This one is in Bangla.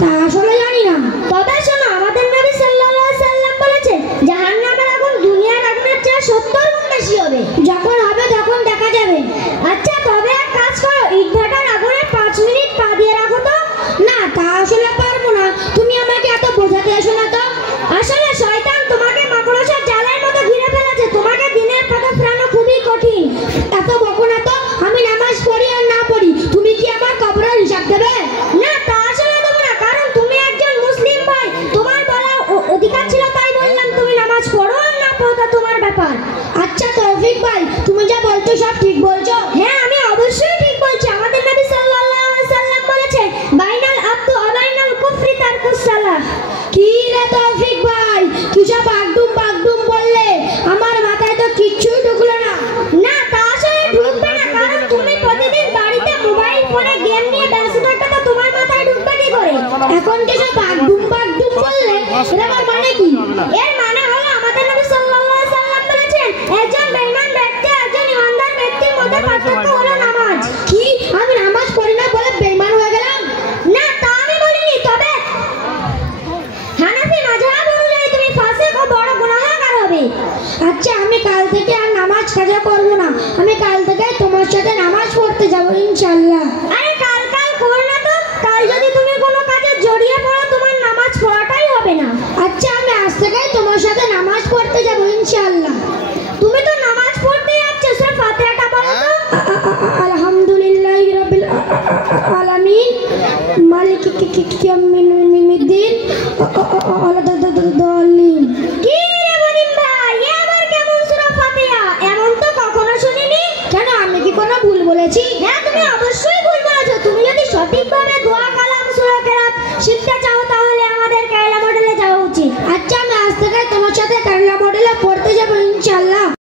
তা আসলে জানি না। তবে শোনো, আমাদের নবী সাল্লাল্লাহু আলাইহি সাল্লাম বলেছে জাহান্নামের আগুন দুনিয়ার আগুনের চেয়ে 70 গুণ বেশি হবে। যখন হবে তখন দেখা যাবে। আচ্ছা, তবে এক কাজ করো, ইটভাটার আগুনে 5 মিনিট পা দিয়ে রাখো তো। না, তা আসলে পারবো না। তুমি আমাকে এত বোঝাতে এসো না তো। আসলে শয়তান তোমাকে মাকড়সার জালের মতো ঘিরে ফেলেছে। তোমাকে দিনের পথে ফেরানো খুবই কঠিন। এত বকো না তো। আমি নামাজ পড়ি আর না পড়ি, তুমি কি আমার কবরের হিসাব দেবে? না, তা আসলে দেবো না, কারণ তুমি একজন মুসলিম ভাই। তোমার বলার অধিকার ছিল, তাই বললাম। তুমি নামাজ পড়ো আর না পড়ো তা তোমার ব্যাপার। আচ্ছা তৌফিক ভাই, তুমি যা বলছো সব ঠিক বলছো? হ্যাঁ, আমি অবশ্যই ঠিক বলছি। আমাদের নবী সাল্লাল্লাহু আলাইহি সাল্লাম বলেছে বাইনাল আব্দু ওয়া বাইনাল কুফরি তারকুস সালাহ। কি রে তৌফিক ভাই, কিসব বাগডুম বললে? আমার মাথায় তো কিচ্ছুই ঢুকলো না। না, তা আসলে ঢুকবে না, কারণ তুমি প্রতিদিন বাড়িতে মোবাইল ফোনে গেম নিয়ে ব্যস্ত থাকতে, তো তোমার মাথায় ঢুকবে কি করে? এখন কিসব বাগডুম বললে? এর মানে কি? এর মানে হলো আমাদের নবী সাল্লাল্লাহু আলাইহি সাল্লাম বলেছেন একজন বেঈমান ব্যক্তি একজন ইমানদার ব্যক্তির মধ্যে পার্থক্য হলো নামাজ। কি, আমি নামাজ পড়ি না বলে বেঈমান হয়ে গেলাম? না, তা আমি বলিনি। তবে হানাফি মাযহাব অনুযায়ী তুমি ফাসিক ও বড় গুনাহগার হবে। আচ্ছা, আমি কাল থেকে আর নামাজ কাজা করব না। আমি কাল থেকে তোমার সাথে নামাজ পড়তে যাব ইনশাআল্লাহ। আরে কাল করো না তো। কাল যদি তুমি কোনো কাজে জড়িয়ে পড়ো, তোমার নামাজ পড়াটাই হবে না। আচ্ছা, আমি আজ থেকে তোমার সাথে নামাজ পড়তে যাব ইনশাআল্লাহ। তুমি তো নামাজ পড়তে যাচ্ছ, সূরা ফাতিহাটা পড়ো তো। আলহামদুলিল্লাহি রাব্বিল আলামিন মালিকি ইয়াউমিদ্দিন আলাদাদাদাল্লিন। কি রে বলিম ভাই, এবার কেমন সূরা ফাতিহা? এমন তো কখনো শুনিনি। কেন, আমি কি কোনো ভুল বলেছি? হ্যাঁ, তুমি অবশ্যই ভুল বলেছো। তুমি যদি সঠিকভাবে দোয়া কালাম সূরা কেরাত শিখতে চাও